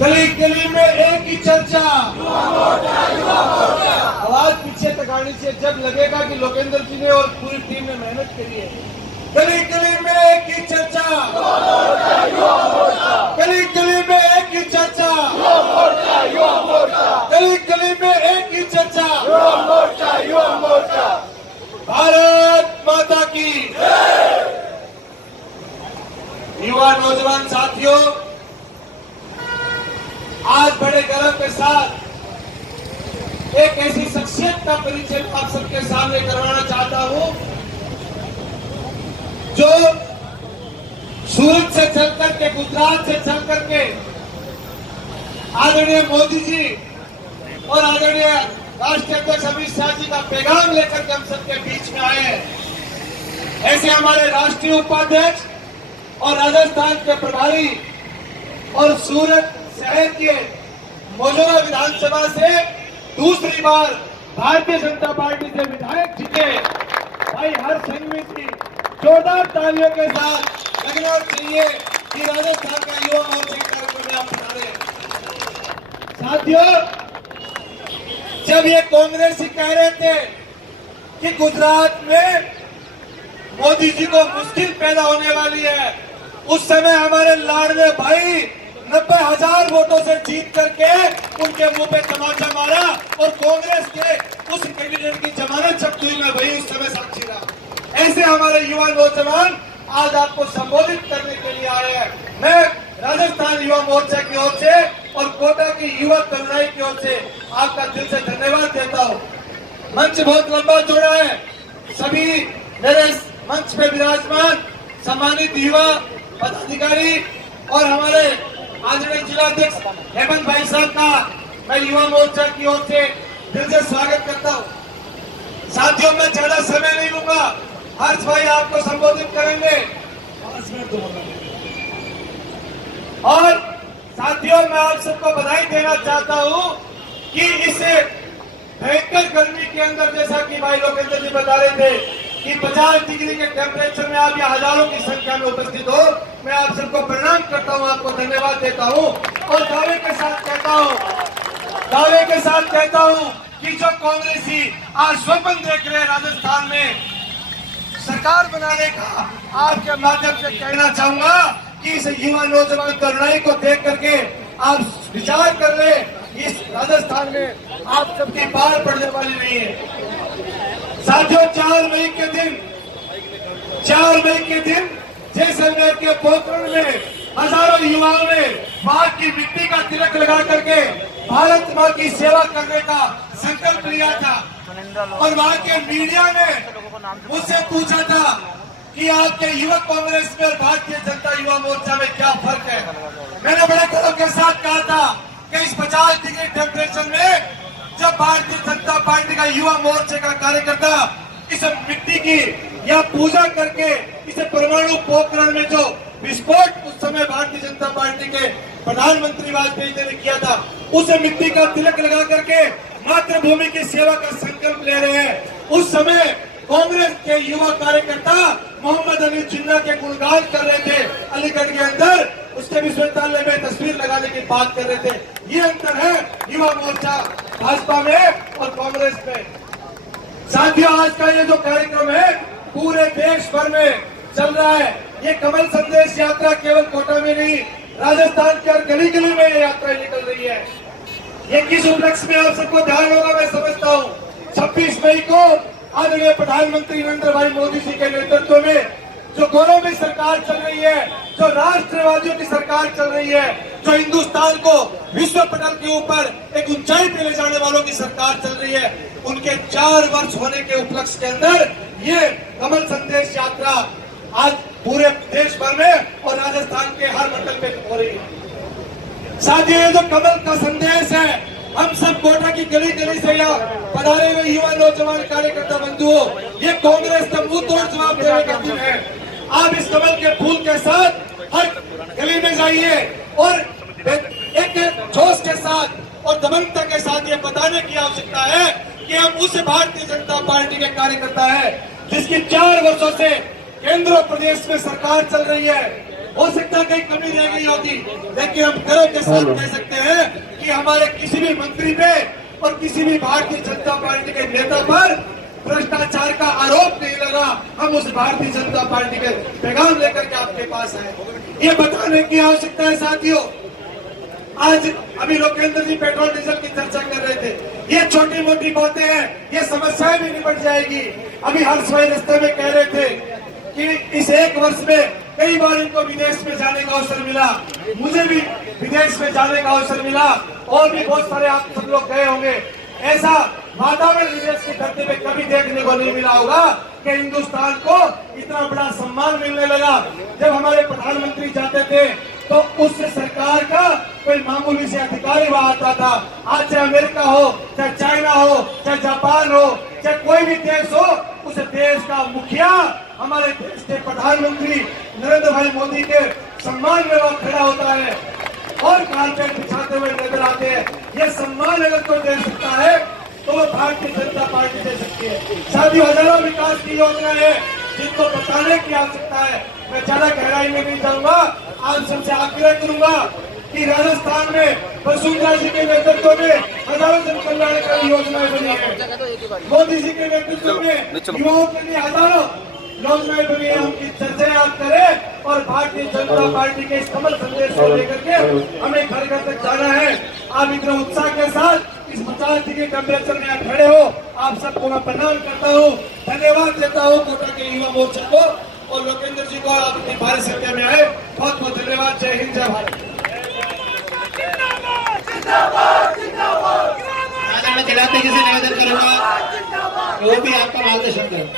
गली गली में एक ही चर्चा, आवाज पीछे तक आनी चाहिए जब लगेगा कि लोकेंद्र जी ने और पूरी टीम ने मेहनत करी है। गली गली में एक ही चर्चा, गली गली में एक ही चर्चा, गली गली में एक ही चर्चा। भारत माता की। युवा नौजवान साथियों, आज बड़े गर्व के साथ एक ऐसी शख्सियत का परिचय आप सबके सामने करवाना चाहता हूं जो सूरत से चल करके, गुजरात से चल करके आदरणीय मोदी जी और आदरणीय राष्ट्रीय अध्यक्ष अमित शाह जी का पैगाम लेकर के हम सबके बीच में आए हैं। ऐसे हमारे राष्ट्रीय उपाध्यक्ष और राजस्थान के प्रभारी और सूरत शहर के मौजूदा विधानसभा से दूसरी बार भारतीय जनता पार्टी से विधायक जीते भाई हर संघवी की जोरदार तालियों के साथ लगना चाहिए कि राजस्थान का युवा मोर्चा कार्यक्रम में आप बता रहे हैं। साथियों, जब ये कांग्रेसी कह रहे थे कि गुजरात में मोदी जी को मुश्किल पैदा होने वाली है, उस समय हमारे लाडले भाई 90,000 वोटों से जीत करके उनके मुंह पे तमाचा मारा और कांग्रेस के उस कैंडिडेट की जमानत जब्त हुई। मैं वही उस समय साक्षी रहा। ऐसे हमारे युवा नौजवान आज आपको संबोधित करने के लिए आए हैं। मैं राजस्थान युवा मोर्चा की ओर से और कोटा की युवा तरुणाई की ओर से आपका दिल से धन्यवाद देता हूँ। मंच बहुत लंबा चौड़ा है। सभी मेरे मंच पे विराजमान सम्मानित युवा पदाधिकारी और हमारे आदरणीय जिलाध्यक्ष हेमंत भाई साहब का मैं युवा मोर्चा की ओर से दिल से स्वागत करता हूं। साथियों, मैं ज्यादा समय नहीं लूंगा। हर्ष भाई आपको संबोधित करेंगे 5 मिनट और साथियों, मैं आप सबको बधाई देना चाहता हूं कि इस भयंकर गर्मी के अंदर, जैसा कि भाई लोकेंद्र जी बता रहे थे कि 50 डिग्री के टेम्परेचर में आप यहाँ हजारों की संख्या में उपस्थित हो, मैं आप सबको प्रणाम करता हूँ, आपको धन्यवाद देता हूँ और दावे के साथ कहता हूँ कि जो कांग्रेसी आज स्वप्न देख रहे हैं राजस्थान में सरकार बनाने का, आपके माध्यम से कहना चाहूंगा कि इस युवा नौजवान तरुणाई को देख करके आप विचार कर ले, इस राजस्थान में आप सबकी बाढ़ पड़ने वाली नहीं है। साथियों, 4 मई के दिन जैसलमेर के पोखरण में हजारों युवाओं ने मां की मिट्टी का तिलक लगा करके भारत मां की सेवा करने का संकल्प लिया था और वहां के मीडिया ने मुझसे पूछा था कि आपके युवक कांग्रेस में और भारतीय जनता युवा मोर्चा में क्या फर्क है। मैंने बड़े गर्व के साथ कहा था कि इस 50 डिग्री टेम्परेचर में जब भारतीय जनता पार्टी का युवा मोर्चे का कार्यकर्ता इस मिट्टी की या पूजा करके इसे परमाणु पोखरण में जो विस्फोट उस समय भारतीय जनता पार्टी के प्रधानमंत्री वाजपेयी जी ने किया था, उसे मिट्टी का तिलक लगा करके मातृभूमि की सेवा का संकल्प ले रहे हैं। उस समय कांग्रेस के युवा कार्यकर्ता मोहम्मद अली जिन्ना के गुणगान कर रहे थे अलीगढ़ के अंदर, उसके विश्वविद्यालय में तस्वीर लगाने की बात कर रहे थे। ये अंतर है युवा मोर्चा भाजपा में और कांग्रेस में। साथियों, आज का ये जो कार्यक्रम है पूरे देश भर में चल रहा है। ये कमल संदेश यात्रा केवल कोटा में नहीं, राजस्थान के हर गली गली में ये यात्रा निकल रही है। ये किस उपलक्ष्य में आप सबको ध्यान होगा, मैं समझता हूँ 26 मई को आदरणीय प्रधानमंत्री नरेंद्र भाई मोदी जी के नेतृत्व में जो गौरवमयी सरकार चल रही है, जो राष्ट्रवादियों की सरकार चल रही है, जो हिंदुस्तान को विश्व पटल के ऊपर एक ऊंचाई पे ले जाने वालों की सरकार चल रही है, उनके 4 वर्ष होने के उपलक्ष्य के अंदर ये कमल संदेश यात्रा आज पूरे देश भर में और राजस्थान के हर मंडल में हो रही है। साथियों, ये जो कमल का संदेश है, हम सब कोटा की गली गली से या पधारे हुए युवा नौजवान कार्यकर्ता बंधुओं, ये कांग्रेस का मुंह तोड़ जवाब देने का दिन है। आप इस कमल के फूल के साथ हर गली में जाइए और एक जोश के साथ और दमनता के साथ ये बताने की आवश्यकता है कि हम उस भारतीय जनता पार्टी के कार्यकर्ता हैं जिसकी 4 वर्षों से केंद्र और प्रदेश में सरकार चल रही है। हो सकता है कहीं कमी रह गई होगी, लेकिन हम गर्व के साथ कह सकते हैं कि हमारे किसी भी मंत्री पे और किसी भी भारतीय जनता पार्टी के नेता पर भ्रष्टाचार का आरोप नहीं लगा। हम उस भारतीय जनता पार्टी के पैगाम लेकर के आपके पास आए। ये बताने की आवश्यकता है साथियों, आज अभी लोकेंद्र जी पेट्रोल डीजल की चर्चा कर रहे थे, ये छोटी मोटी बातें हैं, ये समस्याएं भी निपट जाएगी। अभी हर्ष भाई रास्ते में कह रहे थे कि इस एक वर्ष में कई बार इनको विदेश में जाने का अवसर मिला, मुझे भी विदेश में जाने का अवसर मिला, और भी बहुत सारे आप सब लोग गए होंगे। ऐसा वातावरण विदेश के धरती पे कभी देखने को नहीं मिला होगा कि हिंदुस्तान को इतना बड़ा सम्मान मिलने लगा। जब हमारे प्रधानमंत्री जाते थे तो उस सरकार का कोई मामूली से अधिकारी वहां आता था। आज चाहे अमेरिका हो, चाहे चाइना हो, चाहे जापान हो, चाहे कोई भी देश हो, उस देश का मुखिया हमारे देश के प्रधानमंत्री नरेंद्र भाई मोदी के सम्मान में वह खड़ा होता है और कारपेट बिछाते हुए नजर आते हैं। ये सम्मान अगर कोई दे सकता है तो वो भारतीय जनता पार्टी दे सकती है। साथियों, हजारों विकास की योजना है जिनको बताने की आवश्यकता है। मैं ज्यादा गहराई में नहीं जाऊंगा, आप सबसे आग्रह करूंगा कि राजस्थान में वसुंधरा जी के नेतृत्व में हजारों जन कल्याणकारी योजनाएं बनी है। मोदी जी के नेतृत्व में युवाओं के लिए हजारों योजनाएं बनी है। उनकी चर्चाएं आप करें और भारतीय जनता पार्टी के इस कमल संदेश को लेकर के हमें घर घर तक जाना है। आप इतने उत्साह के साथ इस 50 डिग्री टेम्परेचर में खड़े हो, आप सबको मैं प्रणाम करता हूँ, धन्यवाद देता हूँ कोटा के युवा मोर्चा को और लोकेंद्र जी को। आप इतनी भारी संख्या में आए, बहुत बहुत धन्यवाद। जय हिंद, जय भारत। मैं खिलाते किसी निवेदन करूंगा, वो भी आपका मार्गदर्शन करें।